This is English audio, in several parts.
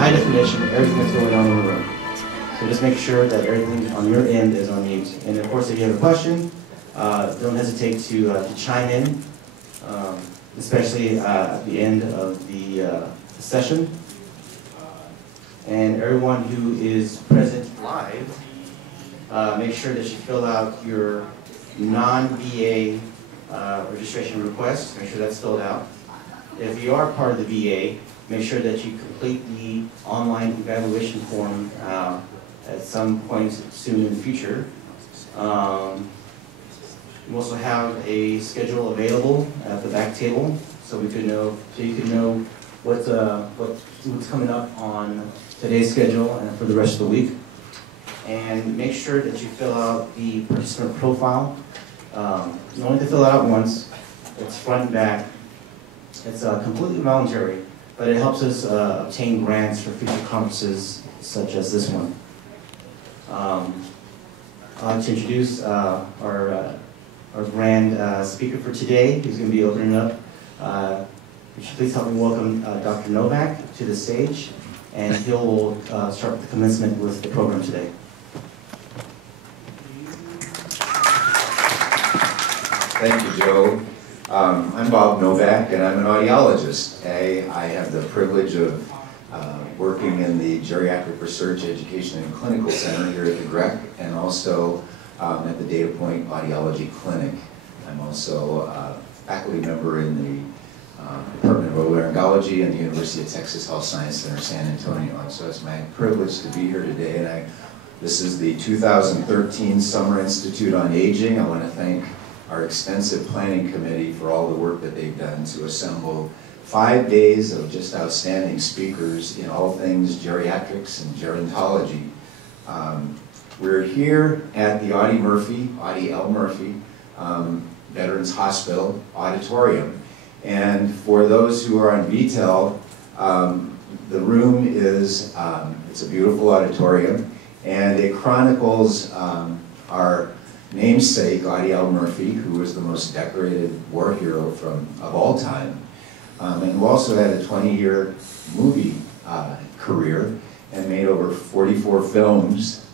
high definition everything that's going on in the room. So just make sure that everything on your end is on mute. And of course, if you have a question, don't hesitate to chime in, especially at the end of the session. And everyone who is present live, make sure that you fill out your non-VA registration request. Make sure that's filled out. If you are part of the VA, make sure that you complete the online evaluation form at some point soon in the future. We also have a schedule available at the back table, so you can know what's coming up on today's schedule and for the rest of the week. And make sure that you fill out the participant profile. You only have to fill it out once. It's front and back. It's completely voluntary, but it helps us obtain grants for future conferences such as this one. I'd like to introduce our grand speaker for today, who's going to be opening up. Would you please help me welcome Dr. Novak to the stage, and he'll start with the commencement with the program today. Thank you, Joe. I'm Bob Novak, and I'm an audiologist. I have the privilege of working in the Geriatric Research, Education, and Clinical Center here at the GREC, and also at the Data Point Audiology Clinic. I'm also a faculty member in the Department of Otolaryngology and the University of Texas Health Science Center, San Antonio. And so it's my privilege to be here today. And this is the 2013 Summer Institute on Aging. I want to thank our extensive planning committee for all the work that they've done to assemble 5 days of just outstanding speakers in all things geriatrics and gerontology. We're here at the Audie L. Murphy Veterans Hospital Auditorium. And for those who are on VTEL, the room is, it's a beautiful auditorium, and it chronicles our namesake, Audie L. Murphy, who was the most decorated war hero of all time, and who also had a 20-year movie career and made over 44 films,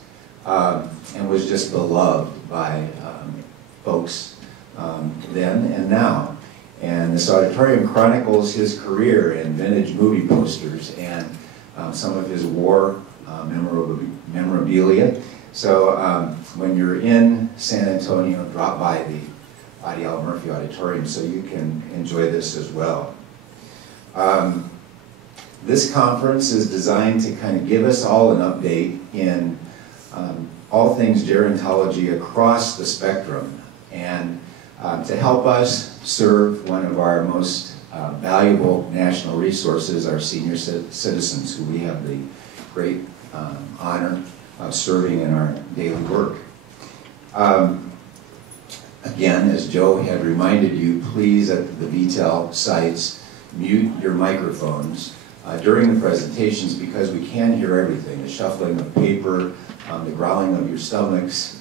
and was just beloved by folks then and now. And this auditorium chronicles his career in vintage movie posters and some of his war memorabilia. So when you're in San Antonio, drop by the Audie L. Murphy Auditorium so you can enjoy this as well. This conference is designed to kind of give us all an update in all things gerontology across the spectrum, and to help us serve one of our most valuable national resources, our senior citizens, who we have the great honor of serving in our daily work. Again, as Joe had reminded you, please at the VTEL sites mute your microphones during the presentations, because we can hear everything. The shuffling of paper, the growling of your stomachs,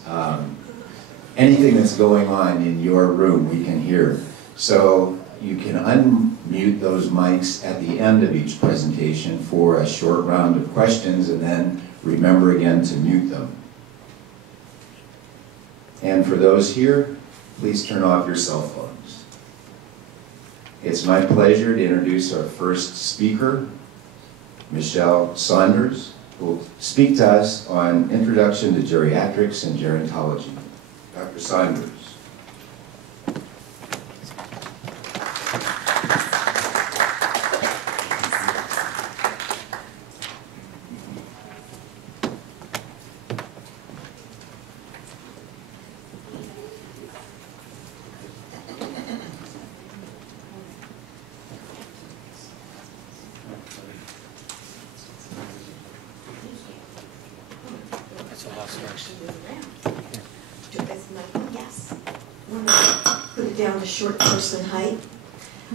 anything that's going on in your room we can hear. So you can unmute those mics at the end of each presentation for a short round of questions, and then remember again to mute them. And for those here, please turn off your cell phones. It's my pleasure to introduce our first speaker, Michele Saunders, who will speak to us on Introduction to Geriatrics and Gerontology. Dr. Saunders. Short person height.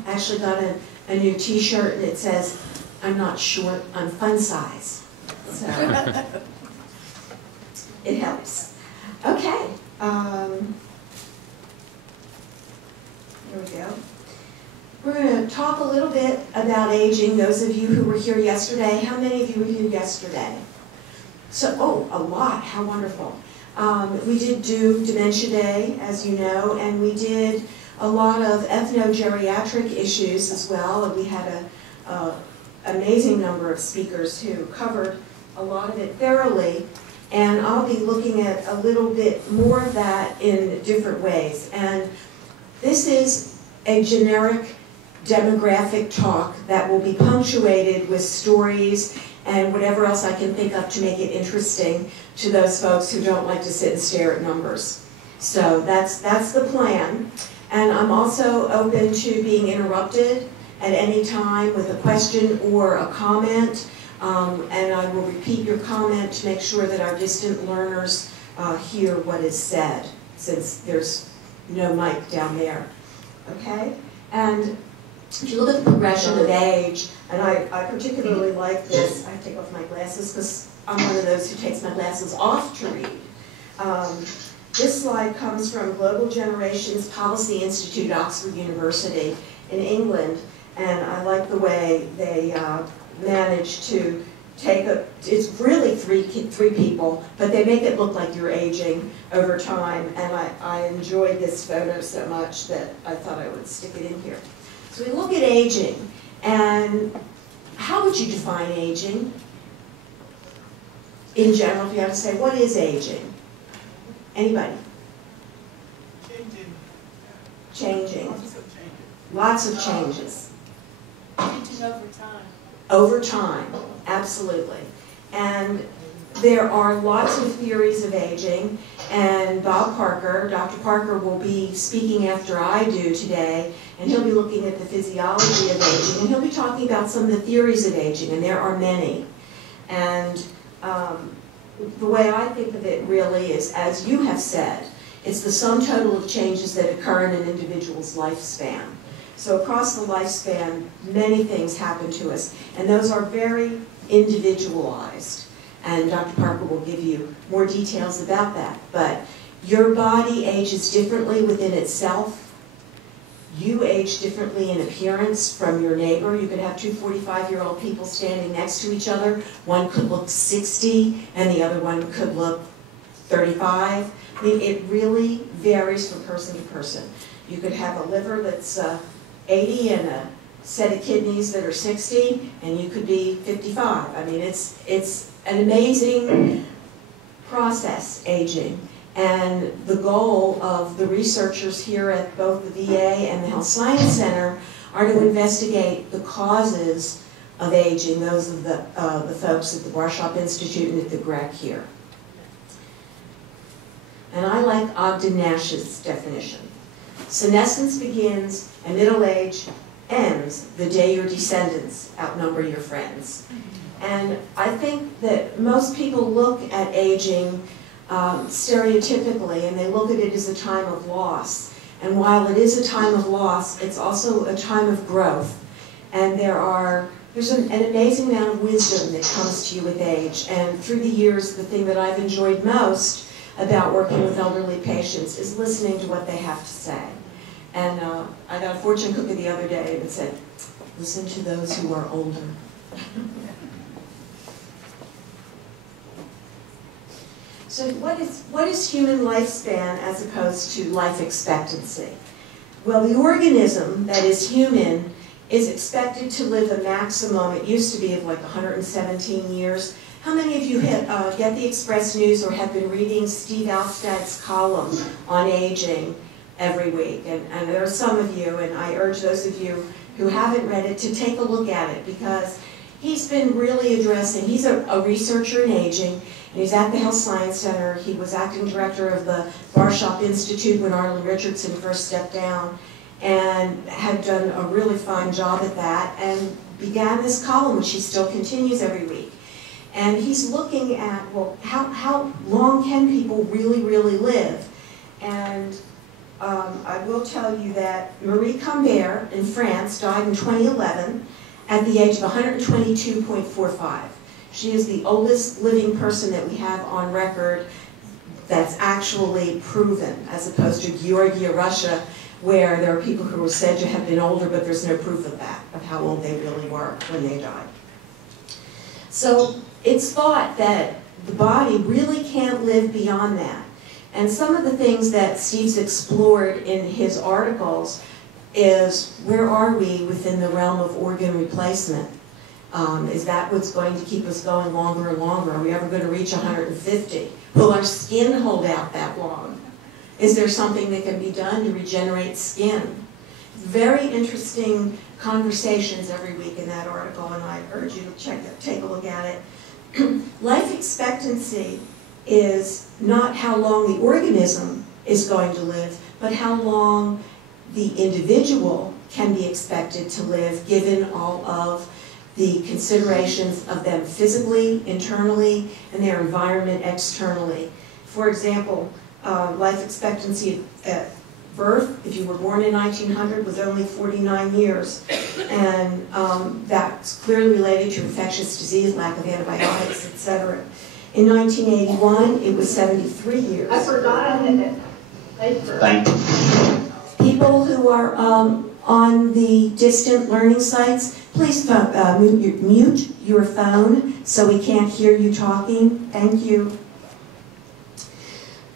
I actually got a new t-shirt and it says, "I'm not short, I'm fun size." So it helps. Okay. Here we go. We're going to talk a little bit about aging, those of you who were here yesterday, how many of you were here yesterday? So, oh, a lot, how wonderful. We did do Dementia Day, as you know, and we did a lot of ethno-geriatric issues as well, and we had an amazing number of speakers who covered a lot of it thoroughly, and I'll be looking at a little bit more of that in different ways. And this is a generic demographic talk that will be punctuated with stories and whatever else I can think of to make it interesting to those folks who don't like to sit and stare at numbers. So that's the plan. And I'm also open to being interrupted at any time with a question or a comment. And I will repeat your comment to make sure that our distant learners hear what is said, since there's no mic down there. Okay? And if you look at the progression of age, and I particularly like this, I take off my glasses because I'm one of those who takes my glasses off to read. This slide comes from Global Generations Policy Institute, Oxford University in England, and I like the way they managed to take it's really three people, but they make it look like you're aging over time, and I enjoyed this photo so much that I thought I would stick it in here. So we look at aging, and how would you define aging? In general, if you have to say, what is aging? Anybody? Changing. Lots of changes. Changing over time. Over time, absolutely. And there are lots of theories of aging, and Bob Parker, Dr. Parker, will be speaking after I do today, and he'll be looking at the physiology of aging, and he'll be talking about some of the theories of aging, and there are many. And the way I think of it really is, as you have said, it's the sum total of changes that occur in an individual's lifespan. So across the lifespan, many things happen to us, and those are very individualized. And Dr. Parker will give you more details about that. But your body ages differently within itself. You age differently in appearance from your neighbor. You could have two 45-year-old people standing next to each other. One could look 60, and the other one could look 35. I mean, it really varies from person to person. You could have a liver that's 80 and a set of kidneys that are 60, and you could be 55. I mean, it's an amazing process, aging. And the goal of the researchers here at both the VA and the Health Science Center are to investigate the causes of aging, those of the folks at the Barshop Institute and at the GREC here. And I like Ogden Nash's definition. Senescence begins and middle age ends the day your descendants outnumber your friends. And I think that most people look at aging stereotypically, and they look at it as a time of loss. And while it is a time of loss, it's also a time of growth. And there's an amazing amount of wisdom that comes to you with age. And through the years, the thing that I've enjoyed most about working with elderly patients is listening to what they have to say. And I got a fortune cookie the other day that said, listen to those who are older. So what is human lifespan as opposed to life expectancy? Well, the organism that is human is expected to live a maximum, it used to be of like 117 years. How many of you get the Express News or have been reading Steve Alstad's column on aging every week? And there are some of you, and I urge those of you who haven't read it to take a look at it, because he's been really addressing, he's a researcher in aging, and he's at the Health Science Center. He was acting director of the Barshop Institute when Arlen Richardson first stepped down, and had done a really fine job at that, and began this column, which he still continues every week. And he's looking at, well, how long can people really, really live? And I will tell you that Marie Cambert in France died in 2011 at the age of 122.45. She is the oldest living person that we have on record that's actually proven, as opposed to Georgia, Russia, where there are people who are said to have been older, but there's no proof of that, of how old they really were when they died. So it's thought that the body really can't live beyond that. And some of the things that Steve's explored in his articles is, where are we within the realm of organ replacement? Is that what's going to keep us going longer and longer? Are we ever going to reach 150? Will our skin hold out that long? Is there something that can be done to regenerate skin? Very interesting conversations every week in that article, and I urge you to take a look at it. Life expectancy is not how long the organism is going to live, but how long the individual can be expected to live, given all of the considerations of them physically, internally, and their environment externally. For example, life expectancy at birth, if you were born in 1900, was only 49 years. And that's clearly related to infectious disease, lack of antibiotics, etc. In 1981, it was 73 years. I forgot I had that paper. Thank you. People who are on the distant learning sites, please mute your phone so we can't hear you talking. Thank you.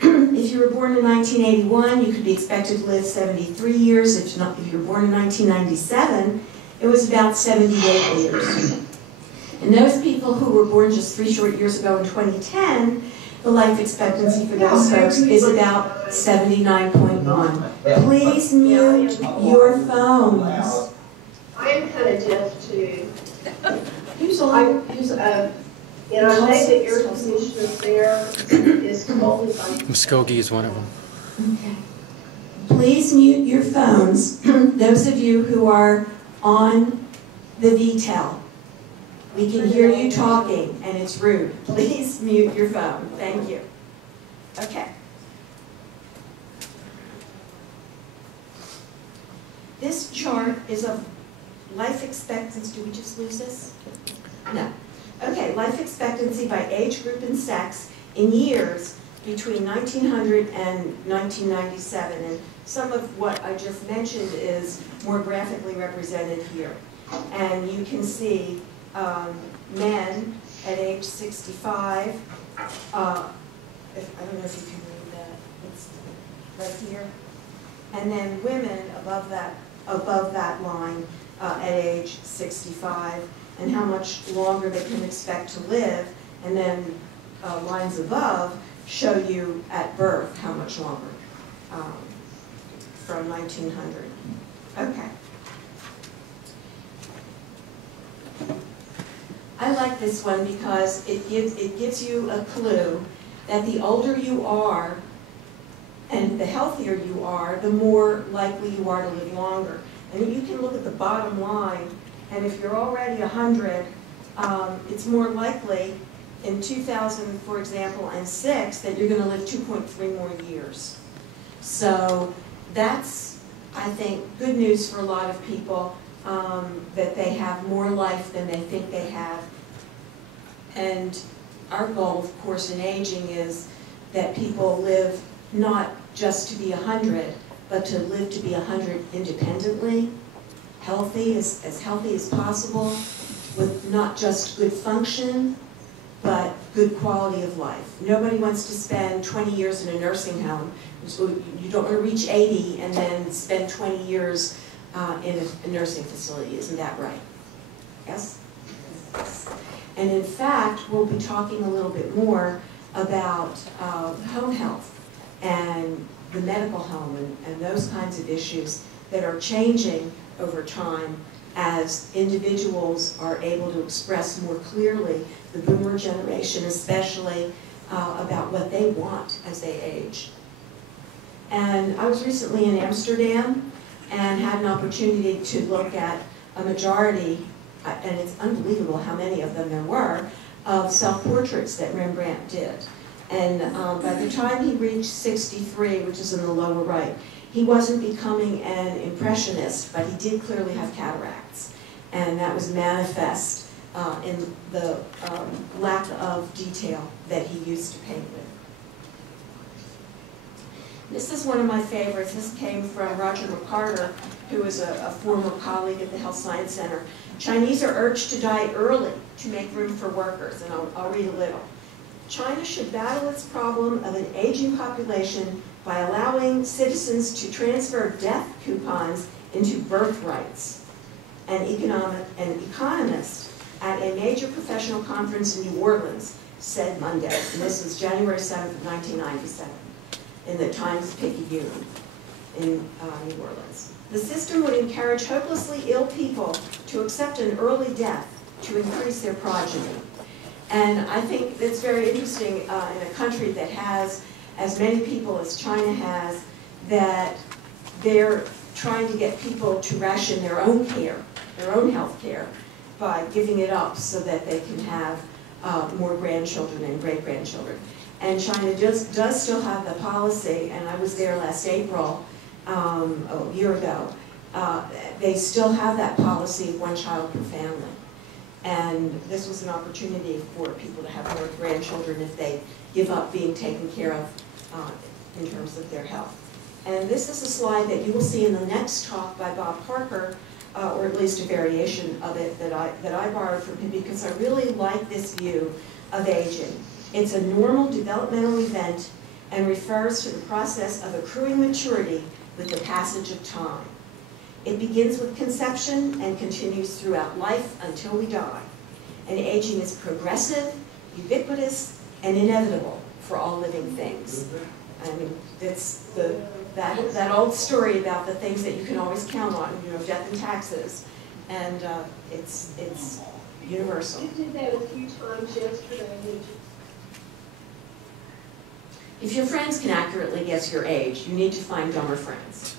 If you were born in 1981, you could be expected to live 73 years. If you were born in 1997, it was about 78 years. And those people who were born just 3 short years ago in 2010, the life expectancy for those folks is about 79.1. Please mute your phones. I am kind of deaf too. Who's on? And I think that your position there is totally fine. Muskogee is one of them. Okay. Please mute your phones. Those of you who are on the VTEL, we can hear you talking and it's rude. Please mute your phone. Thank you. Okay. This chart is of life expectancy. Did we just lose this? No. Okay, life expectancy by age group and sex in years between 1900 and 1997. And some of what I just mentioned is more graphically represented here. And you can see men at age 65, I don't know if you can read that, it's right here. And then women above that line at age 65, and how much longer they can expect to live, and then lines above show you at birth how much longer from 1900. Okay. I like this one because it gives you a clue that the older you are and the healthier you are, the more likely you are to live longer. And you can look at the bottom line, and if you're already 100, it's more likely in 2000, for example, and 6, that you're going to live 2.3 more years. So that's, I think, good news for a lot of people, that they have more life than they think they have. And our goal, of course, in aging is that people live not just to be 100, but to live to be 100 independently, healthy, as healthy as possible, with not just good function, but good quality of life. Nobody wants to spend 20 years in a nursing home. So you don't want to reach 80 and then spend 20 years in a nursing facility. Isn't that right? Yes? And in fact, we'll be talking a little bit more about home health and the medical home and those kinds of issues that are changing over time as individuals are able to express more clearly, the boomer generation especially, about what they want as they age. And I was recently in Amsterdam and had an opportunity to look at a majority, and it's unbelievable how many of them there were, of self-portraits that Rembrandt did. And by the time he reached 63, which is in the lower right, he wasn't becoming an impressionist, but he did clearly have cataracts. And that was manifest in the lack of detail that he used to paint with. This is one of my favorites. This came from Roger McCarter, who is a former colleague at the Health Science Center. Chinese are urged to die early to make room for workers, and I'll read a little. China should battle its problem of an aging population by allowing citizens to transfer death coupons into birthrights. An economist at a major professional conference in New Orleans said Monday, and this was January 7th of 1997, in the Times-Picayune in New Orleans. The system would encourage hopelessly ill people to accept an early death to increase their progeny. And I think it's very interesting in a country that has as many people as China has, that they're trying to get people to ration their own care, their own health care, by giving it up so that they can have more grandchildren and great-grandchildren. And China does still have the policy, and I was there last April, a year ago, they still have that policy of one child per family. And this was an opportunity for people to have more grandchildren if they give up being taken care of in terms of their health. And this is a slide that you will see in the next talk by Bob Parker, or at least a variation of it that I borrowed from him, because I really like this view of aging. It's a normal developmental event and refers to the process of accruing maturity with the passage of time. It begins with conception and continues throughout life until we die. And aging is progressive, ubiquitous, and inevitable for all living things. I mean, it's that old story about the things that you can always count on, you know, death and taxes, and it's universal. You did that a few times yesterday, didn't you? If your friends can accurately guess your age, you need to find dumber friends.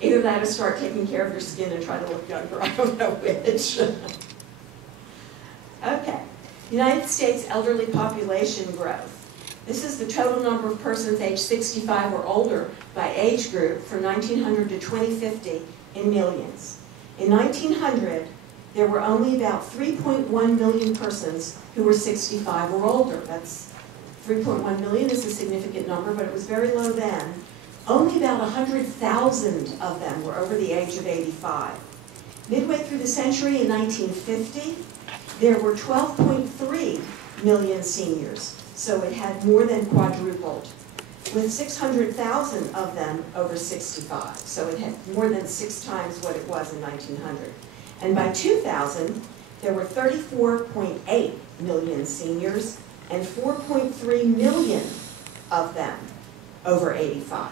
Either that or start taking care of your skin and try to look younger. I don't know which. Okay. United States elderly population growth. This is the total number of persons aged 65 or older by age group from 1900 to 2050 in millions. In 1900, there were only about 3.1 million persons who were 65 or older. That's 3.1 million is a significant number, but it was very low then. Only about 100,000 of them were over the age of 85. Midway through the century in 1950, there were 12.3 million seniors, so it had more than quadrupled, with 600,000 of them over 65, so it had more than 6 times what it was in 1900. And by 2000, there were 34.8 million seniors, and 4.3 million of them over 85.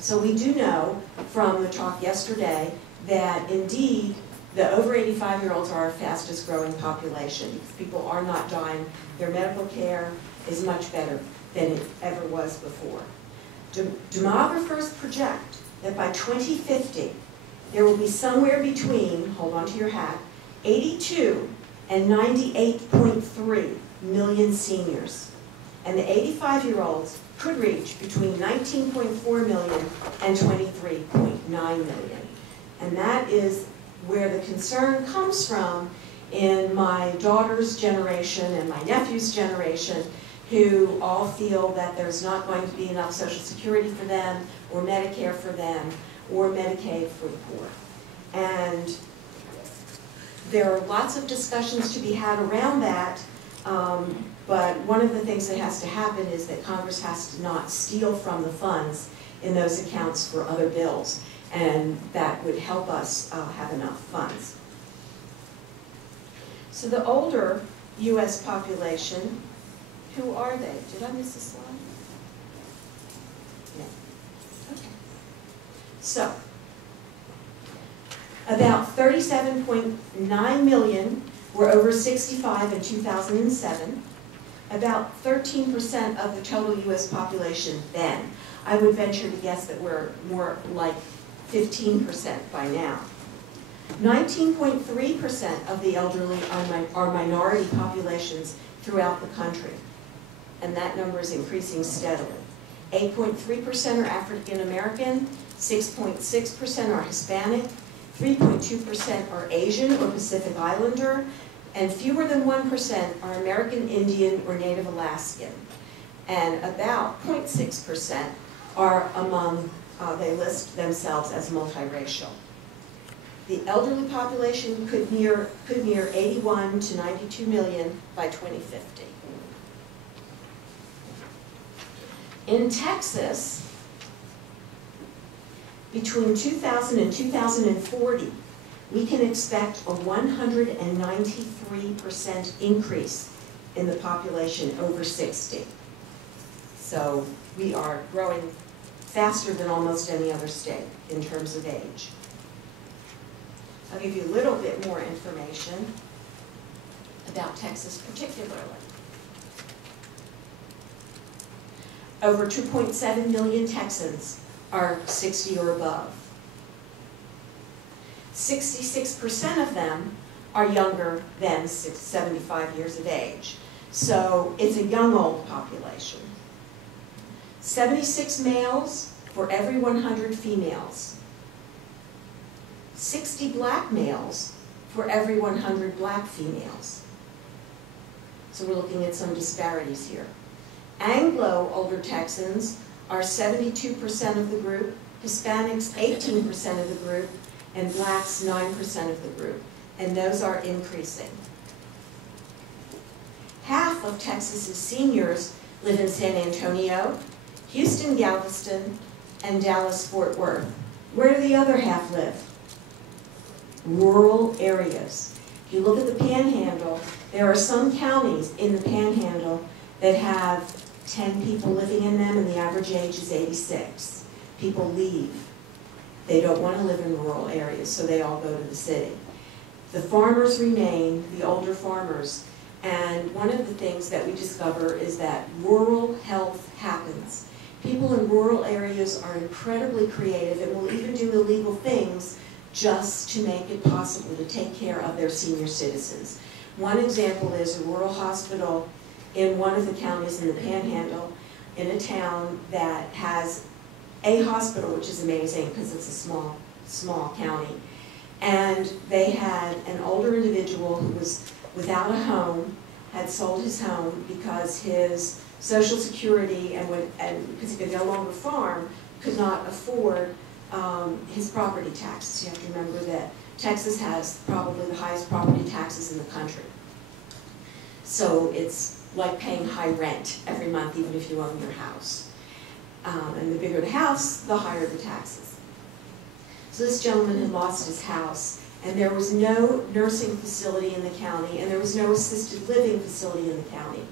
So we do know from the talk yesterday that indeed the over 85-year-olds are our fastest growing population because people are not dying. Their medical care is much better than it ever was before. Demographers project that by 2050, there will be somewhere between, hold on to your hat, 82 and 98.3 million seniors. And the 85-year-olds could reach between 19.4 million and 23.9 million. And that is where the concern comes from in my daughter's generation and my nephew's generation, who all feel that there's not going to be enough Social Security for them, or Medicare for them, or Medicaid for the poor. And there are lots of discussions to be had around that, but one of the things that has to happen is that Congress has to not steal from the funds in those accounts for other bills, and that would help us have enough funds. So the older U.S. population, who are they? Did I miss a slide? No. Okay. So, about 37.9 million were over 65 in 2007, about 13% of the total U.S. population then. I would venture to guess that we're more like 15% by now. 19.3% of the elderly are minority populations throughout the country, and that number is increasing steadily. 8.3% are African American, 6.6% are Hispanic, 3.2% are Asian or Pacific Islander, and fewer than 1% are American Indian or Native Alaskan. and about 0.6% are among, they list themselves as multiracial. The elderly population could near 81 to 92 million by 2050. In Texas, between 2000 and 2040, we can expect a 193% increase in the population over 60. So we are growing faster than almost any other state in terms of age. I'll give you a little bit more information about Texas particularly. Over 2.7 million Texans are 60 or above. 66% of them are younger than 75 years of age. So it's a young old population. 76 males for every 100 females. 60 black males for every 100 black females. So we're looking at some disparities here. Anglo older Texans are 72% of the group, Hispanics 18% of the group, and blacks 9% of the group. And those are increasing. Half of Texas's seniors live in San Antonio, Houston, Galveston, and Dallas-Fort Worth. Where do the other half live? Rural areas. If you look at the Panhandle, there are some counties in the Panhandle that have 10 people living in them, and the average age is 86. People leave. They don't want to live in rural areas, so they all go to the city. The farmers remain, the older farmers, and one of the things that we discover is that rural health happens. People in rural areas are incredibly creative and will even do illegal things just to make it possible to take care of their senior citizens. One example is a rural hospital in one of the counties in the Panhandle, in a town that has a hospital, which is amazing because it's a small county. And they had an older individual who was without a home, had sold his home because his Social Security and because he could no longer farm, could not afford his property taxes. You have to remember that Texas has probably the highest property taxes in the country. So it's like paying high rent every month, even if you own your house. And the bigger the house, the higher the taxes. So this gentleman had lost his house, and there was no nursing facility in the county, and there was no assisted living facility in the county.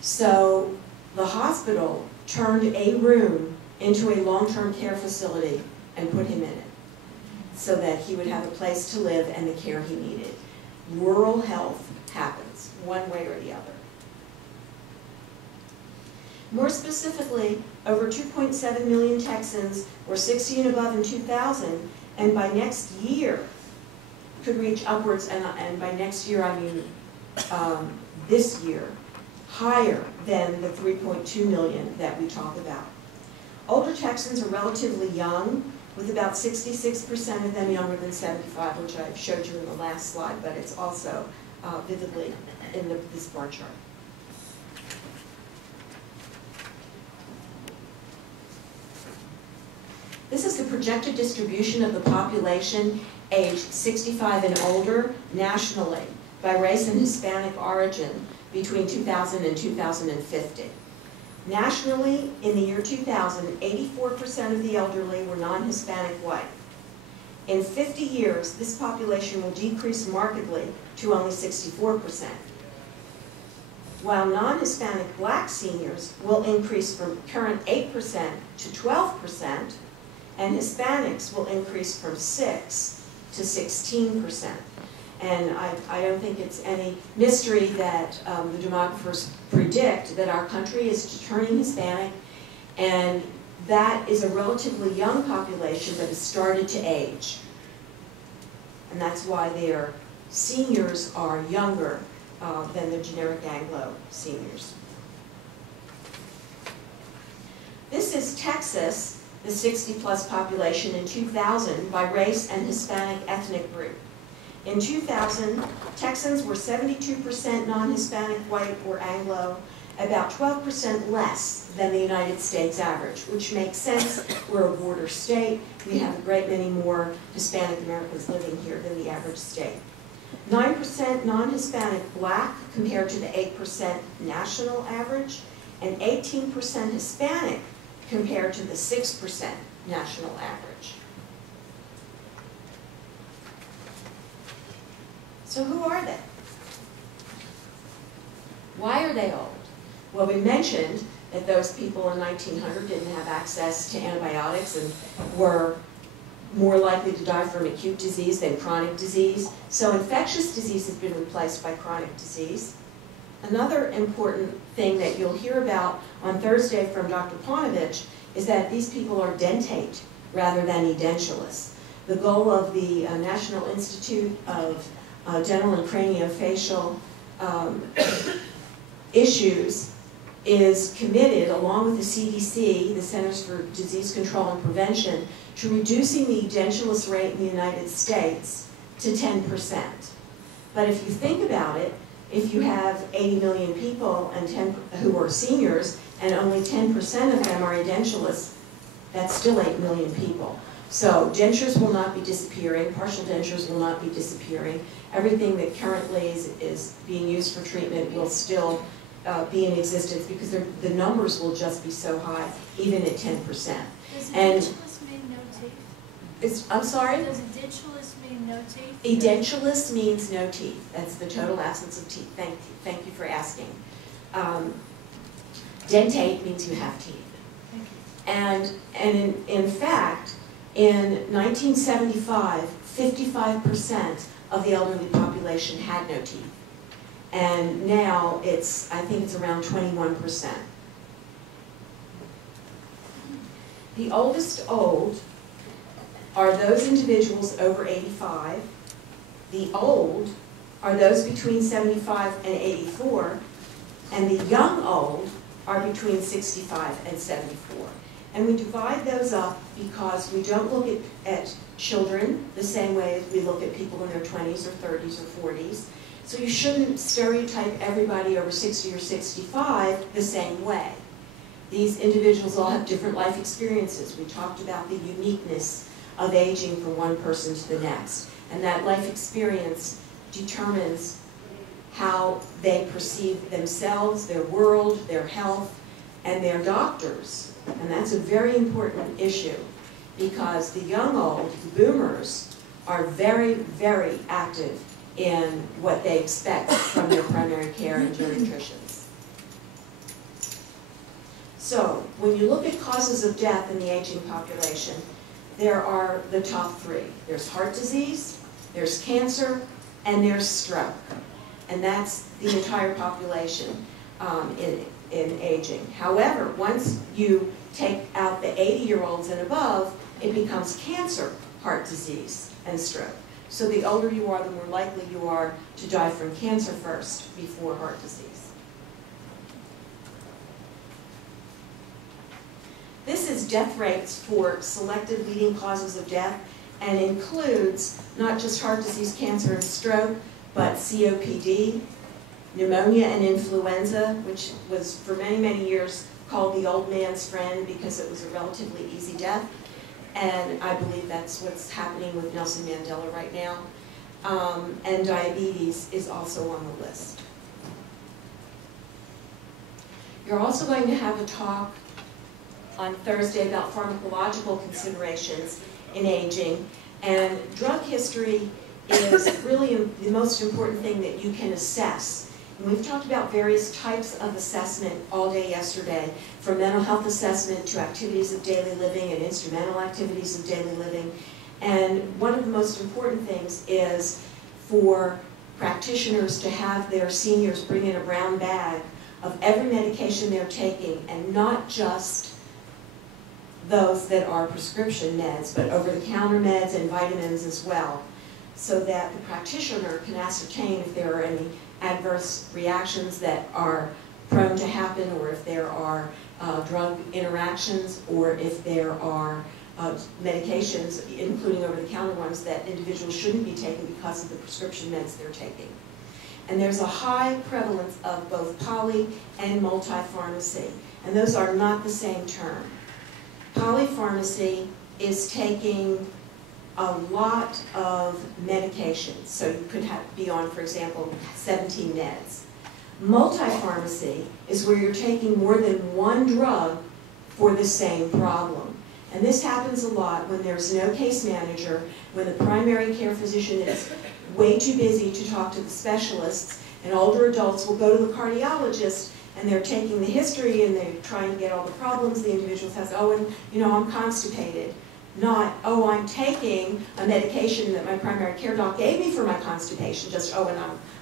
So the hospital turned a room into a long-term care facility and put him in it so that he would have a place to live and the care he needed. Rural health happens one way or the other. More specifically, over 2.7 million Texans were 60 and above in 2000, and by next year could reach upwards, and by next year I mean this year, higher than the 3.2 million that we talk about. Older Texans are relatively young, with about 66% of them younger than 75, which I showed you in the last slide, but it's also vividly in this bar chart. This is the projected distribution of the population aged 65 and older nationally by race and Hispanic origin between 2000 and 2050. Nationally, in the year 2000, 84% of the elderly were non-Hispanic white. In 50 years, this population will decrease markedly to only 64%, while non-Hispanic black seniors will increase from current 8% to 12%, and Hispanics will increase from 6 to 16%. And I don't think it's any mystery that the demographers predict that our country is turning Hispanic, and that is a relatively young population that has started to age. And that's why their seniors are younger than the generic Anglo seniors. This is Texas, the 60-plus population in 2000 by race and Hispanic ethnic group. In 2000, Texans were 72% non-Hispanic white or Anglo, about 12% less than the United States average, which makes sense. We're a border state. We have a great many more Hispanic Americans living here than the average state. 9% non-Hispanic Black compared to the 8% national average, and 18% Hispanic compared to the 6% national average. So who are they? Why are they old? Well, we mentioned that those people in 1900 didn't have access to antibiotics and were more likely to die from acute disease than chronic disease. So infectious disease has been replaced by chronic disease. Another important thing that you'll hear about on Thursday from Dr. Panovich is that these people are dentate rather than edentulous. The goal of the National Institute of Dental and Craniofacial Issues is committed, along with the CDC, the Centers for Disease Control and Prevention, to reducing the edentulous rate in the United States to 10%. But if you think about it, if you have 80 million people and who are seniors, and only 10% of them are edentulous, that's still 8 million people. So dentures will not be disappearing, partial dentures will not be disappearing. Everything that currently is being used for treatment will still be in existence because the numbers will just be so high, even at 10%. Does And edentulous mean no teeth? I'm sorry? Does edentulous mean no teeth? Edentulous means no teeth. That's the total absence of teeth. Thank you for asking. Dentate means you have teeth. And in fact, in 1975, 55% of the elderly population had no teeth. And now I think it's around 21%. The oldest old are those individuals over 85. The old are those between 75 and 84. And the young old are between 65 and 74. And we divide those up because we don't look at children the same way as we look at people in their 20s or 30s or 40s. So you shouldn't stereotype everybody over 60 or 65 the same way. These individuals all have different life experiences. We talked about the uniqueness of aging from one person to the next. And that life experience determines how they perceive themselves, their world, their health, and their doctors. And that's a very important issue because the young old, the boomers, are very, very active in what they expect from their primary care and geriatricians. So when you look at causes of death in the aging population, there are the top three. There's heart disease, there's cancer, and there's stroke. And that's the entire population in aging. However, once you take out the 80-year-olds and above, it becomes cancer, heart disease, and stroke. So the older you are, the more likely you are to die from cancer first before heart disease. This is death rates for selected leading causes of death and includes not just heart disease, cancer, and stroke, but COPD, pneumonia and influenza, which was for many, many years called the old man's friend because it was a relatively easy death. And I believe that's what's happening with Nelson Mandela right now. And diabetes is also on the list. You're also going to have a talk on Thursday about pharmacological considerations in aging. And drug history is really the most important thing that you can assess. And we've talked about various types of assessment all day yesterday, from mental health assessment to activities of daily living and instrumental activities of daily living. And one of the most important things is for practitioners to have their seniors bring in a brown bag of every medication they're taking, and not just those that are prescription meds, but over-the-counter meds and vitamins as well, so that the practitioner can ascertain if there are any adverse reactions that are prone to happen, or if there are drug interactions, or if there are medications, including over-the-counter ones, that individuals shouldn't be taking because of the prescription meds they're taking. And there's a high prevalence of both poly and multi-pharmacy. And those are not the same term. Polypharmacy is taking a lot of medications. So you could be on, for example, 17 meds. Multi-pharmacy is where you're taking more than one drug for the same problem. And this happens a lot when there's no case manager, when the primary care physician is way too busy to talk to the specialists, and older adults will go to the cardiologist and they're taking the history and they're trying to get all the problems the individual has. Oh, and you know, I'm constipated. Not, oh, I'm taking a medication that my primary care doc gave me for my constipation, just, oh, and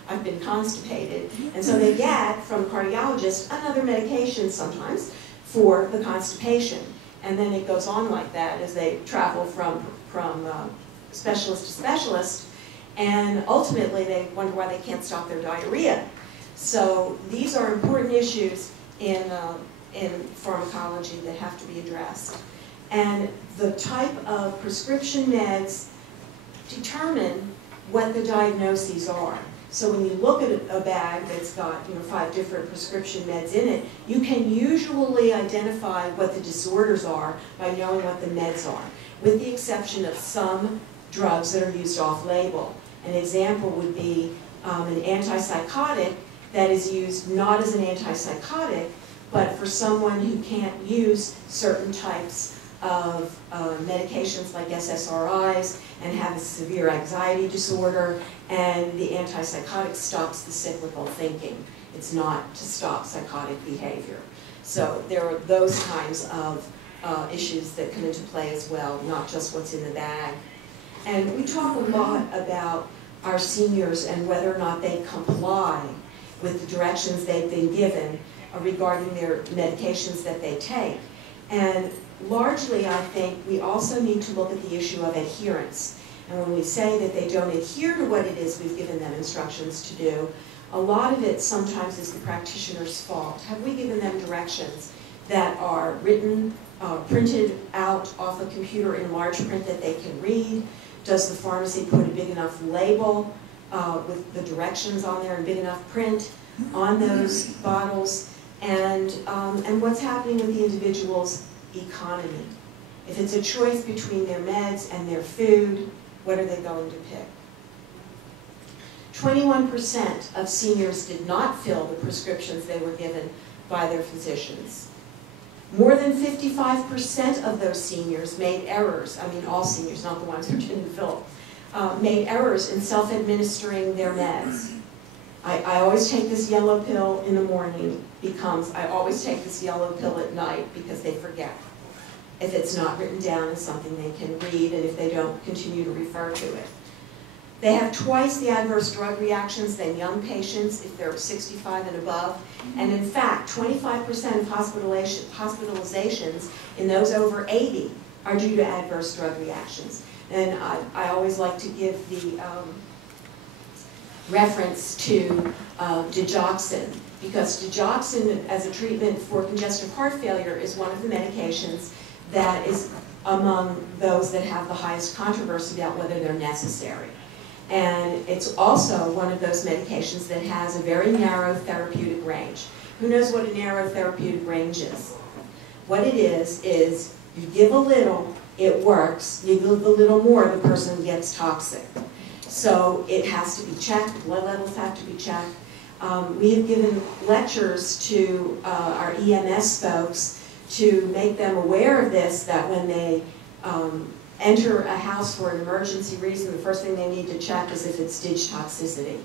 I've been constipated. And so they get from the cardiologist another medication sometimes for the constipation. And then it goes on like that as they travel from specialist to specialist, and ultimately they wonder why they can't stop their diarrhea. So these are important issues in pharmacology that have to be addressed. And the type of prescription meds determine what the diagnoses are. So when you look at a bag that's got 5 different prescription meds in it, you can usually identify what the disorders are by knowing what the meds are, with the exception of some drugs that are used off-label. An example would be an antipsychotic that is used not as an antipsychotic, but for someone who can't use certain types of medications like SSRIs and have a severe anxiety disorder, and the antipsychotic stops the cyclical thinking. It's not to stop psychotic behavior. So there are those kinds of issues that come into play as well, not just what's in the bag. And we talk a lot about our seniors and whether or not they comply with the directions they've been given regarding their medications that they take. And largely, I think we also need to look at the issue of adherence. And when we say that they don't adhere to what it is we've given them instructions to do, a lot of it sometimes is the practitioner's fault. Have we given them directions that are written, printed out off a computer in large print that they can read? Does the pharmacy put a big enough label with the directions on there and big enough print on those bottles? And what's happening with the individual's economy? If it's a choice between their meds and their food, what are they going to pick? 21% of seniors did not fill the prescriptions they were given by their physicians. More than 55% of those seniors made errors, I mean all seniors, not the ones who didn't fill, made errors in self-administering their meds. I always take this yellow pill in the morning becomes I always take this yellow pill at night because they forget. If it's not written down as something they can read, and if they don't continue to refer to it. They have twice the adverse drug reactions than young patients if they're 65 and above. And in fact, 25% of hospitalizations in those over 80 are due to adverse drug reactions. And I always like to give the reference to digoxin, because digoxin as a treatment for congestive heart failure is one of the medications that is among those that have the highest controversy about whether they're necessary. And it's also one of those medications that has a very narrow therapeutic range. Who knows what a narrow therapeutic range is? What it is you give a little, it works. You give a little more, the person gets toxic. So it has to be checked, blood levels have to be checked. We have given lectures to our EMS folks to make them aware of this, that when they enter a house for an emergency reason, the first thing they need to check is if it's dig toxicity.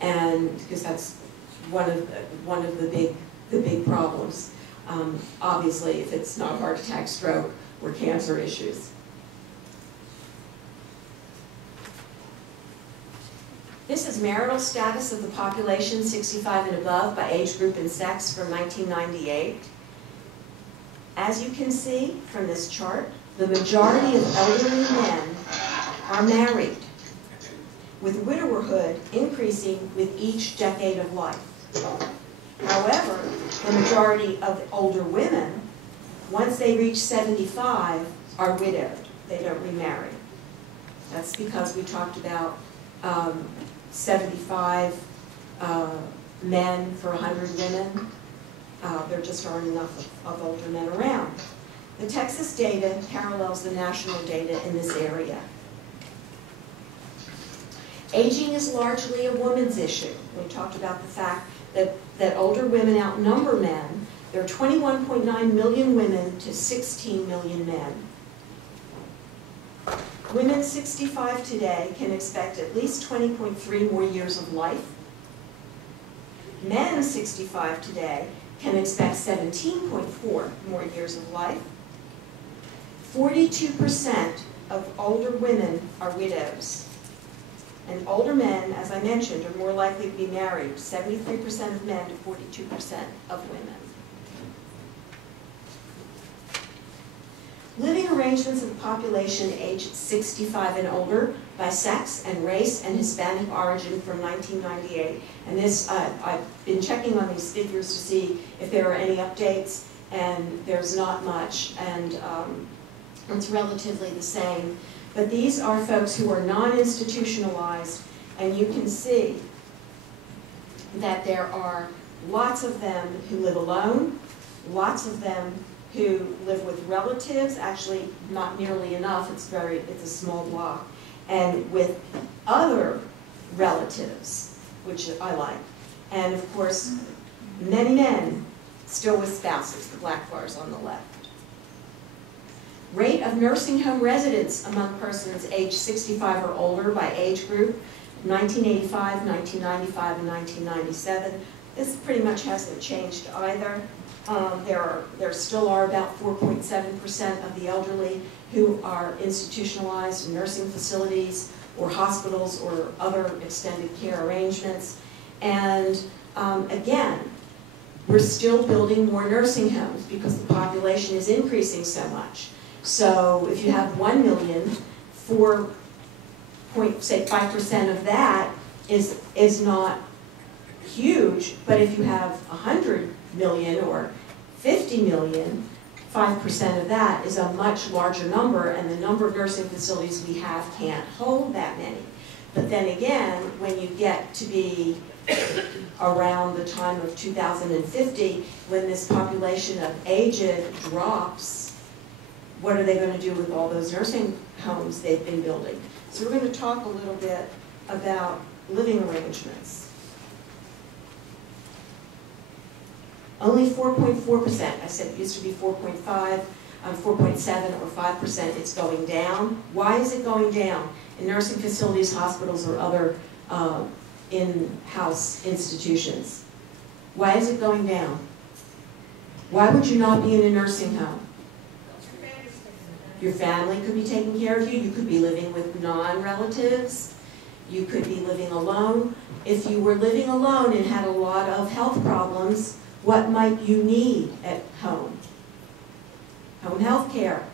And because that's one of the big problems. Obviously, if it's not heart attack, stroke, or cancer issues. This is marital status of the population 65 and above by age group and sex from 1998. As you can see from this chart, the majority of elderly men are married, with widowerhood increasing with each decade of life. However, the majority of older women, once they reach 75, are widowed. They don't remarry. That's because we talked about 75 men for 100 women. There just aren't enough of older men around. The Texas data parallels the national data in this area. Aging is largely a woman's issue. We talked about the fact that older women outnumber men. There are 21.9 million women to 16 million men. Women 65 today can expect at least 20.3 more years of life. Men 65 today can expect 17.4 more years of life. 42% of older women are widows. And older men, as I mentioned, are more likely to be married, 73% of men to 42% of women. Living arrangements of the population aged 65 and older by sex and race and Hispanic origin from 1998. And this, I've been checking on these figures to see if there are any updates, and there's not much, and it's relatively the same. But these are folks who are non-institutionalized, and you can see that there are lots of them who live alone, lots of them who live with relatives, actually not nearly enough, it's a small block, and with other relatives, which I like. And of course, many men still with spouses, the black bars on the left. Rate of nursing home residence among persons aged 65 or older by age group, 1985, 1995, and 1997. This pretty much hasn't changed either. There still are about 4.7% of the elderly who are institutionalized in nursing facilities or hospitals or other extended care arrangements. And again, we're still building more nursing homes because the population is increasing so much. So if you have 1 million, 4.5% of that is not huge, but if you have 100 million or 50 million, 5% of that is a much larger number, and the number of nursing facilities we have can't hold that many. But then again, when you get to be around the time of 2050, when this population of aged drops, what are they going to do with all those nursing homes they've been building? So we're going to talk a little bit about living arrangements. Only 4.4%, I said it used to be 4.5, 4.7 or 5%, it's going down. Why is it going down? In nursing facilities, hospitals, or other in-house institutions. Why is it going down? Why would you not be in a nursing home? Your family could be taking care of you. You could be living with non-relatives. You could be living alone. If you were living alone and had a lot of health problems, what might you need at home? Home health care.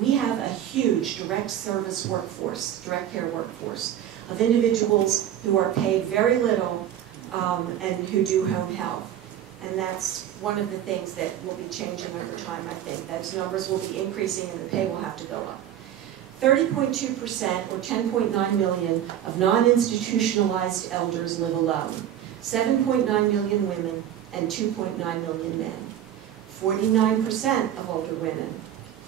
We have a huge direct service workforce, direct care workforce, of individuals who are paid very little and who do home health. And that's one of the things that will be changing over time, I think. Those numbers will be increasing and the pay will have to go up. 30.2% or 10.9 million of non-institutionalized elders live alone. 7.9 million women and 2.9 million men. 49% of older women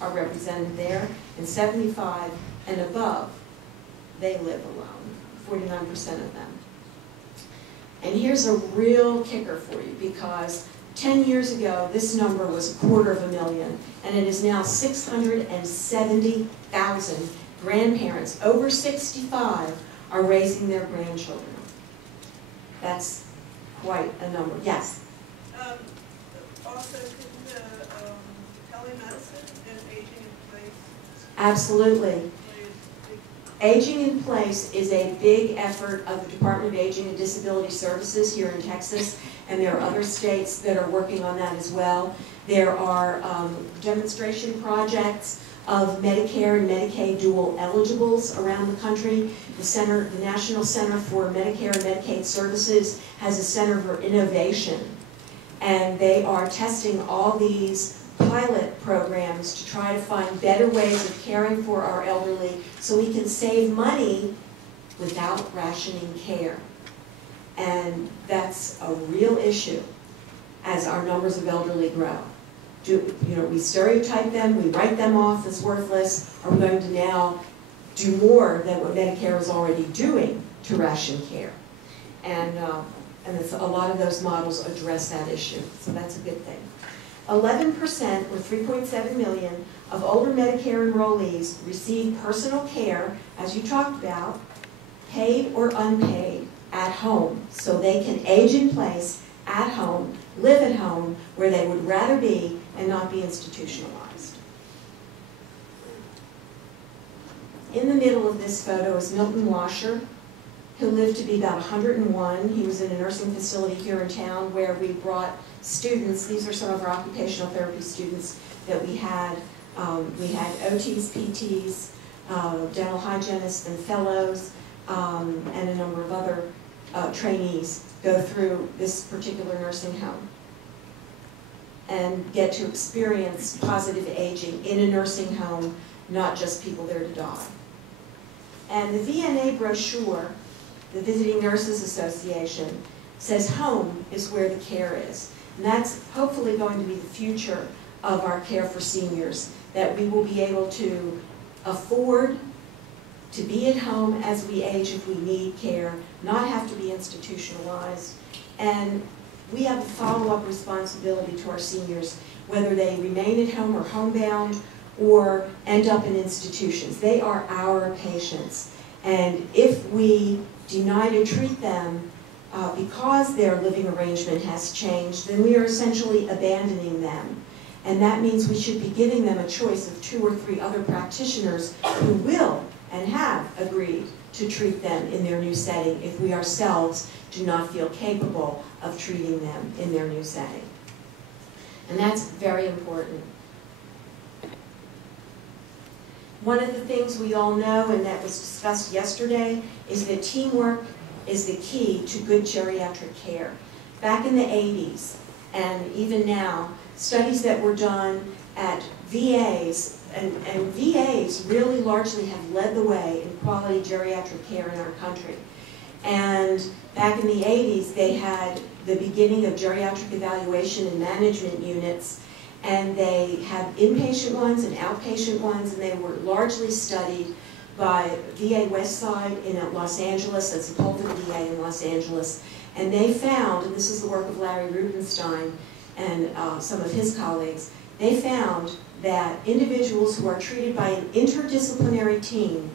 are represented there, and 75 and above, they live alone, 49% of them. And here's a real kicker for you, because 10 years ago, this number was 250,000, and it is now 670,000 grandparents over 65 are raising their grandchildren. That's quite a number. Yes? Also, couldn't the telemedicine and aging in place? Absolutely. Aging in place is a big effort of the Department of Aging and Disability Services here in Texas, and there are other states that are working on that as well. There are demonstration projects of Medicare and Medicaid dual eligibles around the country. The National Center for Medicare and Medicaid Services has a Center for Innovation, and they are testing all these pilot programs to try to find better ways of caring for our elderly so we can save money without rationing care. And that's a real issue as our numbers of elderly grow. We stereotype them, we write them off as worthless. Are we going to now do more than what Medicare is already doing to ration care? And a lot of those models address that issue, so that's a good thing. 11%, or 3.7 million, of older Medicare enrollees receive personal care, as you talked about, paid or unpaid, at home, so they can age in place at home, live at home, where they would rather be and not be institutionalized. In the middle of this photo is Milton Washer, who lived to be about 101. He was in a nursing facility here in town where we brought students. These are some of our occupational therapy students that we had. We had OTs, PTs, dental hygienists and fellows, and a number of other trainees go through this particular nursing home and get to experience positive aging in a nursing home, not just people there to die. And the VNA brochure, the Visiting Nurses Association, says home is where the care is. And that's hopefully going to be the future of our care for seniors, that we will be able to afford to be at home as we age if we need care, not have to be institutionalized. And we have a follow-up responsibility to our seniors, whether they remain at home or homebound or end up in institutions. They are our patients. And if we deny to treat them because their living arrangement has changed, then we are essentially abandoning them. And that means we should be giving them a choice of 2 or 3 other practitioners who will and have agreed to treat them in their new setting if we ourselves do not feel capable of treating them in their new setting. And that's very important. One of the things we all know, and that was discussed yesterday, is that teamwork is the key to good geriatric care. Back in the 80s, and even now, studies that were done at VAs, and VAs really largely have led the way in quality geriatric care in our country. And back in the 80s, they had the beginning of geriatric evaluation and management units, and they had inpatient ones and outpatient ones, and they were largely studied by VA Westside in Los Angeles and Sepulveda VA in Los Angeles. And they found, and this is the work of Larry Rubenstein and some of his colleagues, they found that individuals who are treated by an interdisciplinary team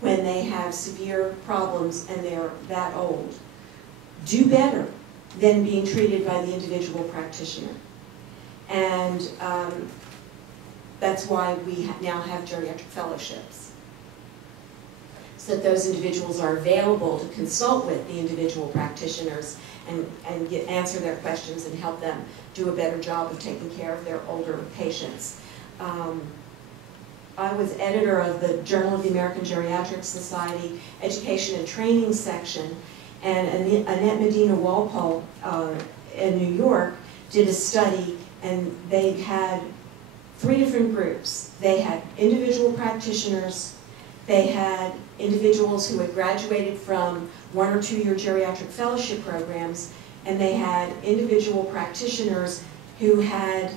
when they have severe problems and they're that old do better than being treated by the individual practitioner. And that's why we now have geriatric fellowships, so that those individuals are available to consult with the individual practitioners and answer their questions and help them do a better job of taking care of their older patients. I was editor of the Journal of the American Geriatric Society Education and Training section, and Annette Medina Walpole in New York did a study, and they had 3 different groups. They had individual practitioners, they had individuals who had graduated from 1 or 2 year geriatric fellowship programs, and they had individual practitioners who had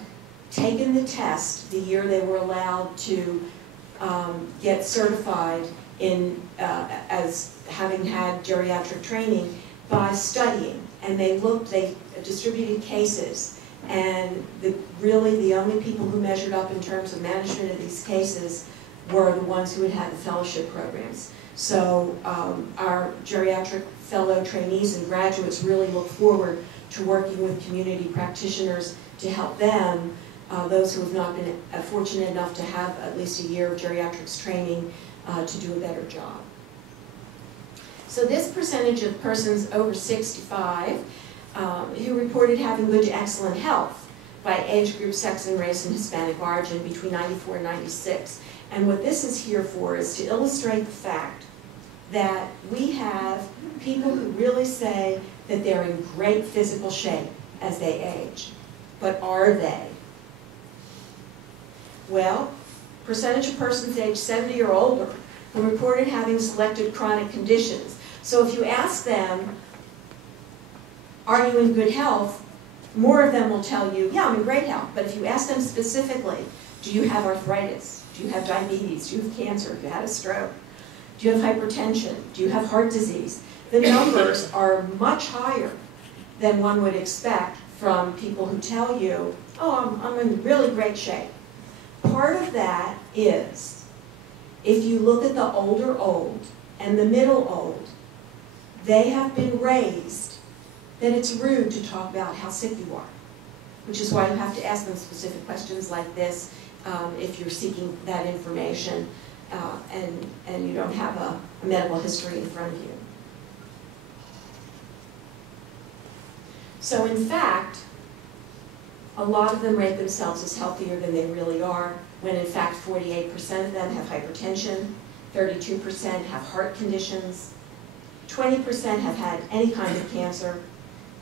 taken the test the year they were allowed to get certified in as having had geriatric training by studying. And they distributed cases, and really the only people who measured up in terms of management of these cases were the ones who had had the fellowship programs. So our geriatric fellow trainees and graduates really look forward to working with community practitioners to help them, those who have not been fortunate enough to have at least a year of geriatrics training, to do a better job. So this percentage of persons over 65 who reported having good to excellent health by age group, sex, and race and Hispanic origin between 94 and 96. And what this is here for is to illustrate the fact that we have people who really say that they're in great physical shape as they age. But are they? Well, percentage of persons aged 70 or older who reported having selected chronic conditions. So if you ask them, are you in good health, more of them will tell you, yeah, I'm in great health. But if you ask them specifically, do you have arthritis? Do you have diabetes? Do you have cancer? Have you had a stroke? Do you have hypertension? Do you have heart disease? The numbers are much higher than one would expect from people who tell you, oh, I'm in really great shape. Part of that is, if you look at the older old and the middle old, they have been raised that it's rude to talk about how sick you are, which is why you have to ask them specific questions like this if you're seeking that information and you don't have a medical history in front of you. So in fact, a lot of them rate themselves as healthier than they really are, when in fact 48% of them have hypertension, 32% have heart conditions, 20% have had any kind of cancer,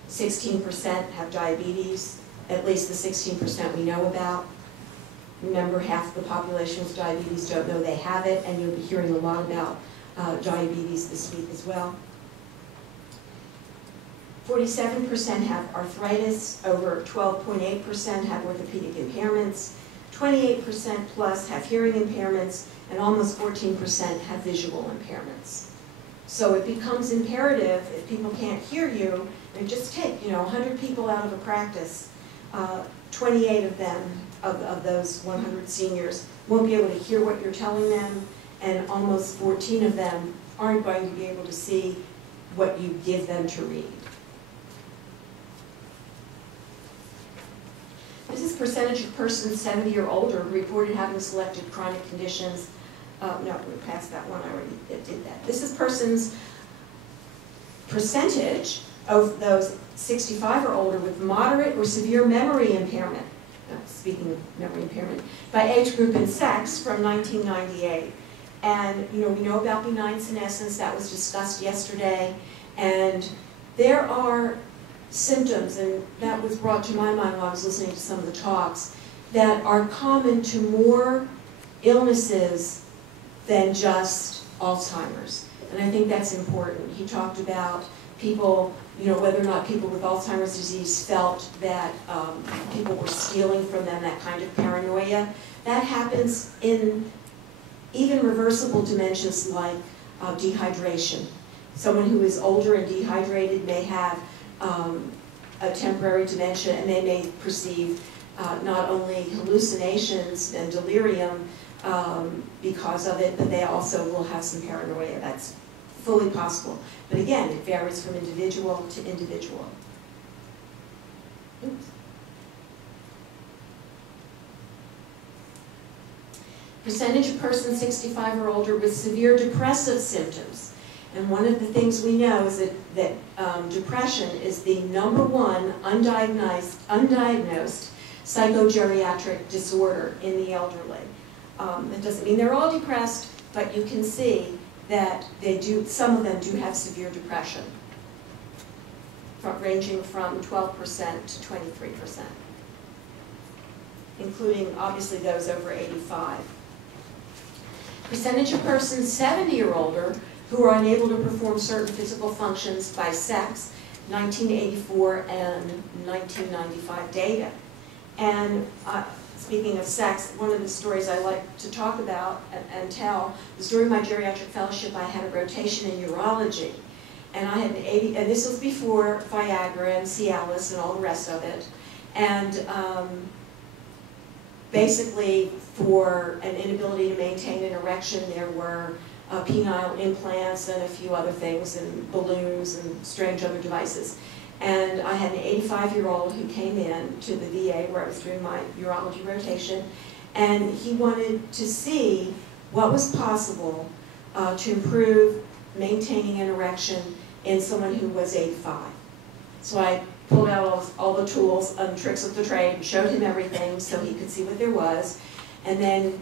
16% have diabetes, at least the 16% we know about. Remember, half the population with diabetes don't know they have it, and you'll be hearing a lot about diabetes this week as well. 47% have arthritis, over 12.8% have orthopedic impairments, 28% plus have hearing impairments, and almost 14% have visual impairments. So it becomes imperative, if people can't hear you, and just take 100 people out of a practice, 28 of them, of those 100 seniors, won't be able to hear what you're telling them, and almost 14 of them aren't going to be able to see what you give them to read. This is percentage of persons 70 or older who reported having selected chronic conditions. No, we passed that one, I already did that. This is persons' percentage of those 65 or older with moderate or severe memory impairment, speaking of memory impairment, by age group and sex from 1998. And we know about benign senescence, that was discussed yesterday, and there are symptoms, and that was brought to my mind while I was listening to some of the talks, that are common to more illnesses than just Alzheimer's. And I think that's important. He talked about people, whether or not people with Alzheimer's disease felt that people were stealing from them, that kind of paranoia. That happens in even reversible dementias like dehydration. Someone who is older and dehydrated may have a temporary dementia, and they may perceive not only hallucinations and delirium because of it, but they also will have some paranoia. That's fully possible. But again, it varies from individual to individual. Oops. Percentage of persons 65 or older with severe depressive symptoms. And one of the things we know is that depression is the #1 undiagnosed psychogeriatric disorder in the elderly. It doesn't mean they're all depressed, but you can see that some of them do have severe depression, ranging from 12% to 23%, including obviously those over 85. Percentage of persons 70 or older who are unable to perform certain physical functions by sex, 1984 and 1995 data. And speaking of sex, one of the stories I like to talk about and tell was during my geriatric fellowship, I had a rotation in urology. And I had and this was before Viagra and Cialis and all the rest of it. And basically, for an inability to maintain an erection, there were penile implants and a few other things, and balloons and strange other devices. And I had an 85-year-old who came in to the VA where I was doing my urology rotation, and he wanted to see what was possible to improve maintaining an erection in someone who was 85. So I pulled out all the tools and tricks of the trade and showed him everything so he could see what there was. And then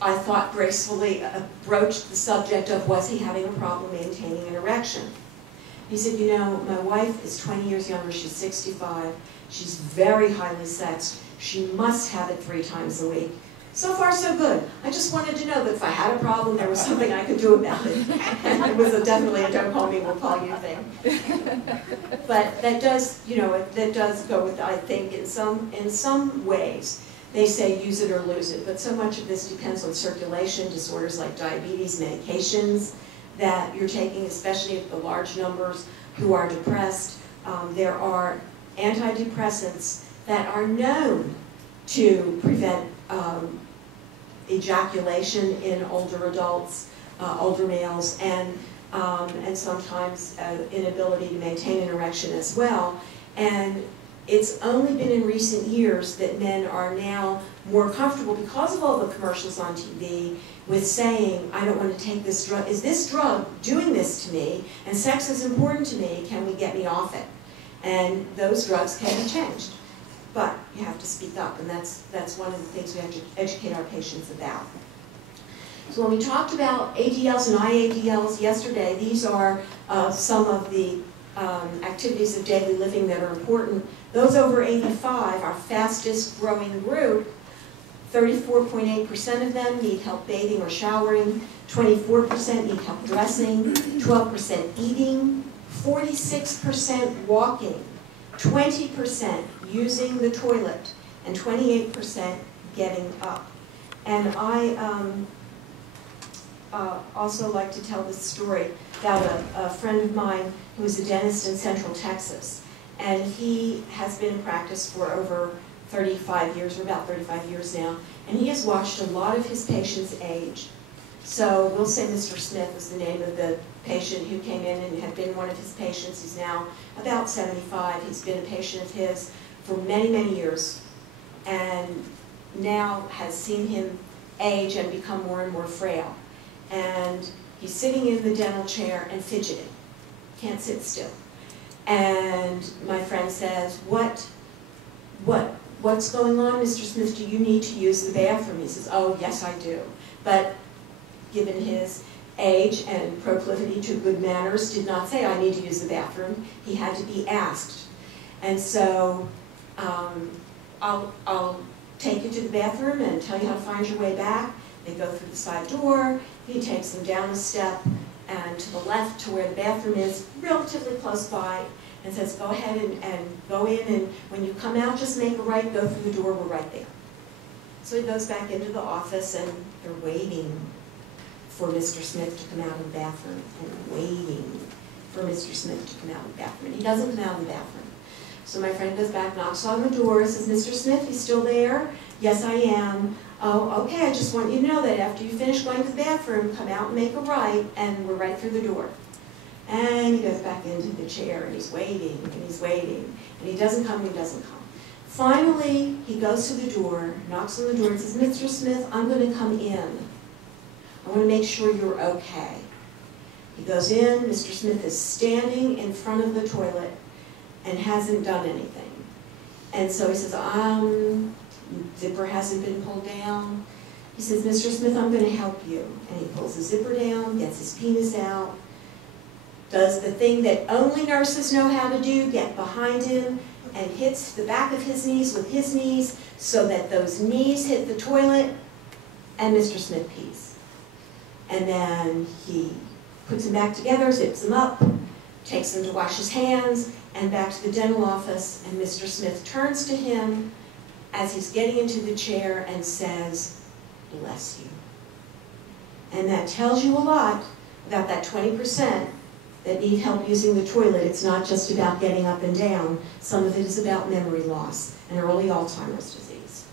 I thought gracefully broached the subject of, was he having a problem maintaining an erection? He said, my wife is 20 years younger, she's 65, she's very highly sexed, she must have it 3 times a week. So far, so good. I just wanted to know that if I had a problem, there was something I could do about it. And it was definitely a don't call me, we'll call you thing. But that does, you know, that does go with, I think, in some ways, they say use it or lose it. But so much of this depends on circulation, disorders like diabetes, medications that you're taking, especially if the large numbers who are depressed. There are antidepressants that are known to prevent ejaculation in older adults, older males, and sometimes inability to maintain an erection as well. And it's only been in recent years that men are now more comfortable, because of all the commercials on TV, with saying, I don't want to take this drug. Is this drug doing this to me? And sex is important to me. Can we get me off it? And those drugs can be changed. But you have to speak up, and that's one of the things we have to educate our patients about. So when we talked about ADLs and IADLs yesterday, these are some of the activities of daily living that are important. Those over 85, our fastest growing group, 34.8% of them need help bathing or showering, 24% need help dressing, 12% eating, 46% walking, 20% using the toilet, and 28% getting up. And I also like to tell this story about a friend of mine who is a dentist in Central Texas. And he has been in practice for over 35 years, or about 35 years now, and he has watched a lot of his patients age. So we'll say Mr. Smith was the name of the patient who came in and had been one of his patients. He's now about 75. He's been a patient of his for many, many years, and now has seen him age and become more and more frail. And he's sitting in the dental chair and fidgeting, can't sit still. And my friend says, what's going on, Mr. Smith? Do you need to use the bathroom? He says, oh, yes, I do. But given his age and proclivity to good manners, did not say, I need to use the bathroom. He had to be asked. And so I'll take you to the bathroom and tell you how to find your way back. They go through the side door. He takes them down a step and to the left to where the bathroom is, relatively close by, and says, go ahead and go in, and when you come out, just make a right, go through the door, we're right there. So he goes back into the office, and they're waiting for Mr. Smith to come out of the bathroom, and waiting for Mr. Smith to come out of the bathroom. And he doesn't come out of the bathroom. So my friend goes back, knocks on the door, says, Mr. Smith, you still there? Yes, I am. Oh, okay, I just want you to know that after you finish going to the bathroom, come out and make a right, and we're right through the door. And he goes back into the chair, and he's waiting, and he's waiting, and he doesn't come, and he doesn't come. Finally, he goes to the door, knocks on the door, and says, Mr. Smith, I'm going to come in. I want to make sure you're okay. He goes in, Mr. Smith is standing in front of the toilet and hasn't done anything. And so he says, zipper hasn't been pulled down. He says, Mr. Smith, I'm going to help you. And he pulls the zipper down, gets his penis out, does the thing that only nurses know how to do, get behind him, and hits the back of his knees with his knees so that those knees hit the toilet, and Mr. Smith pees. And then he puts them back together, zips them up, takes them to wash his hands, and back to the dental office, and Mr. Smith turns to him as he's getting into the chair and says, bless you. And that tells you a lot about that 20% that need help using the toilet. It's not just about getting up and down. Some of it is about memory loss and early Alzheimer's disease.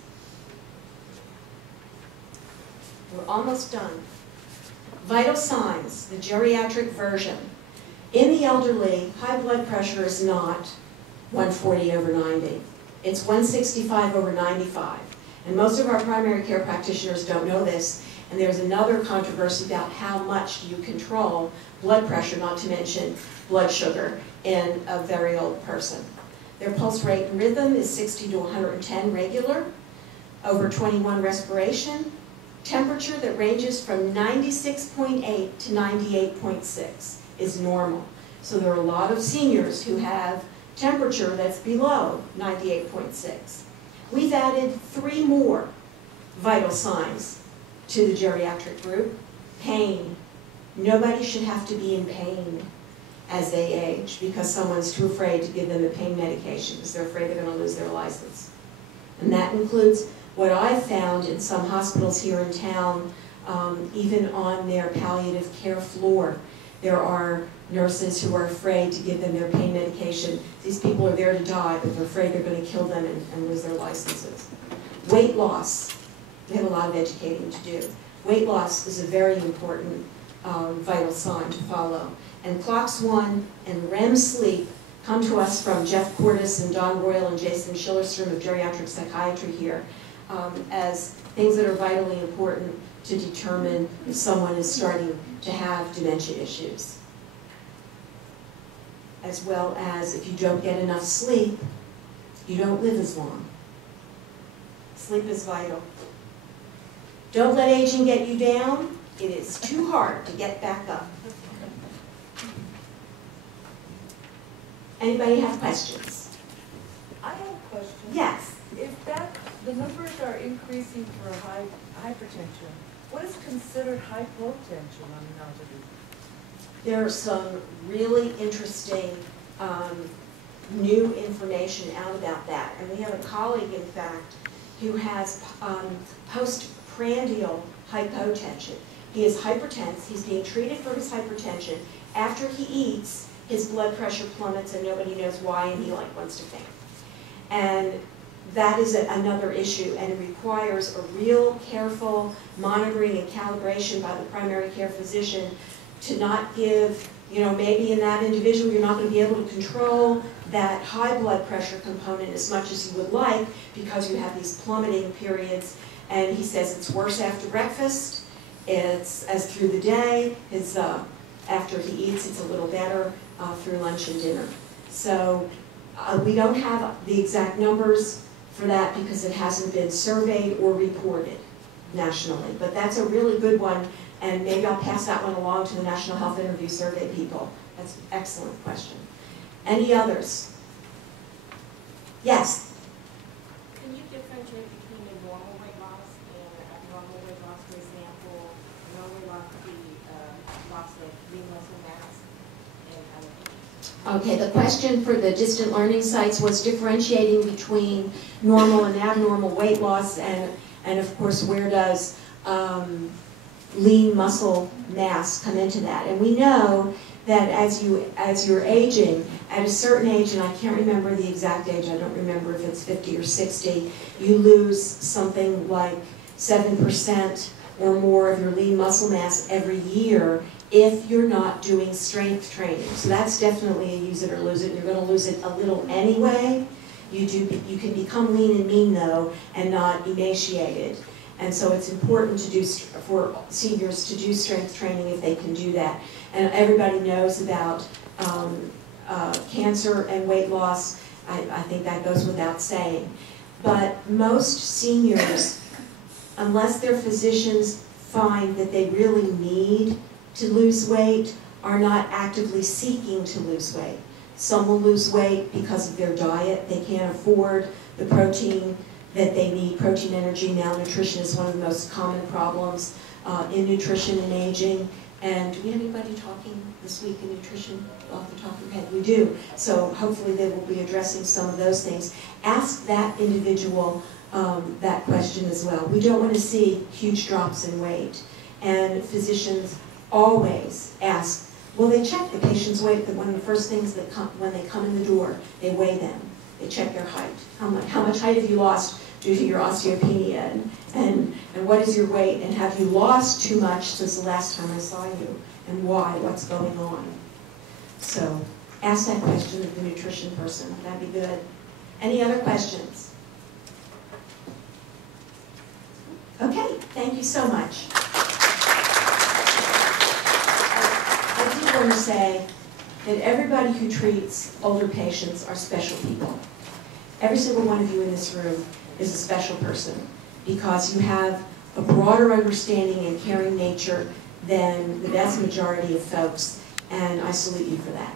We're almost done. Vital signs, the geriatric version. In the elderly, high blood pressure is not 140/90. It's 165/95. And most of our primary care practitioners don't know this. And there's another controversy about how much do you control blood pressure, not to mention blood sugar, in a very old person. Their pulse rate and rhythm is 60 to 110 regular, over 21 respiration, temperature that ranges from 96.8 to 98.6 is normal. So there are a lot of seniors who have temperature that's below 98.6. We've added 3 more vital signs to the geriatric group. Pain. Nobody should have to be in pain as they age because someone's too afraid to give them a pain medication because they're afraid they're going to lose their license. And that includes what I've found in some hospitals here in town, even on their palliative care floor. There are nurses who are afraid to give them their pain medication. These people are there to die, but they're afraid they're going to kill them and lose their licenses. Weight loss. We have a lot of educating to do. Weight loss is a very important vital sign to follow. And CLOX-1 and REM sleep come to us from Jeff Cordes and Don Royal and Jason Schillerstrom of Geriatric Psychiatry here as things that are vitally important to determine if someone is starting to have dementia issues. As well as if you don't get enough sleep, you don't live as long. Sleep is vital. Don't let aging get you down. It is too hard to get back up. Anybody have questions? I have a question. Yes. If the numbers are increasing for hypertension, what is considered hypotension on an elderly? There's some really interesting new information out about that. And we have a colleague, in fact, who has postprandial hypotension. He is hypertense. He's being treated for his hypertension. After he eats, his blood pressure plummets and nobody knows why, and he wants to faint. And that is another issue, and it requires a real careful monitoring and calibration by the primary care physician to not give, maybe in that individual you're not going to be able to control that high blood pressure component as much as you would like because you have these plummeting periods. And he says it's worse after breakfast, it's as through the day, after he eats it's a little better through lunch and dinner. So we don't have the exact numbers for that because it hasn't been surveyed or reported nationally. But that's a really good one, and maybe I'll pass that one along to the National Health Interview Survey people. That's an excellent question. Any others? Yes? Can you differentiate between a normal weight loss and an abnormal weight loss? For example, normal weight loss could be loss of lean muscle mass and other things. Okay, the question for the distant learning sites was differentiating between normal and abnormal weight loss, and of course, where does lean muscle mass come into that? And we know that as you're aging, at a certain age, and I can't remember the exact age, I don't remember if it's 50 or 60, you lose something like 7% or more of your lean muscle mass every year if you're not doing strength training. So that's definitely a use it or lose it. You're going to lose it a little anyway. You can become lean and mean though, and not emaciated. And so it's important to do for seniors to do strength training if they can do that. And everybody knows about cancer and weight loss. I think that goes without saying. But most seniors, unless their physicians find that they really need to lose weight, are not actively seeking to lose weight. Some will lose weight because of their diet. They can't afford the protein that they need. Protein, energy, malnutrition is one of the most common problems in nutrition and aging. And do we have anybody talking this week in nutrition off the top of your head? We do. So hopefully they will be addressing some of those things. Ask that individual that question as well. We don't want to see huge drops in weight. And physicians always ask, well, they check the patient's weight. One of the first things that when they come in the door, they weigh them. They check their height. How much height have you lost due to your osteopenia? And what is your weight? And have you lost too much since the last time I saw you? And why? What's going on? So ask that question of the nutrition person. That'd be good. Any other questions? Okay, thank you so much. I do want to say that everybody who treats older patients are special people. Every single one of you in this room is a special person because you have a broader understanding and caring nature than the vast majority of folks, and I salute you for that.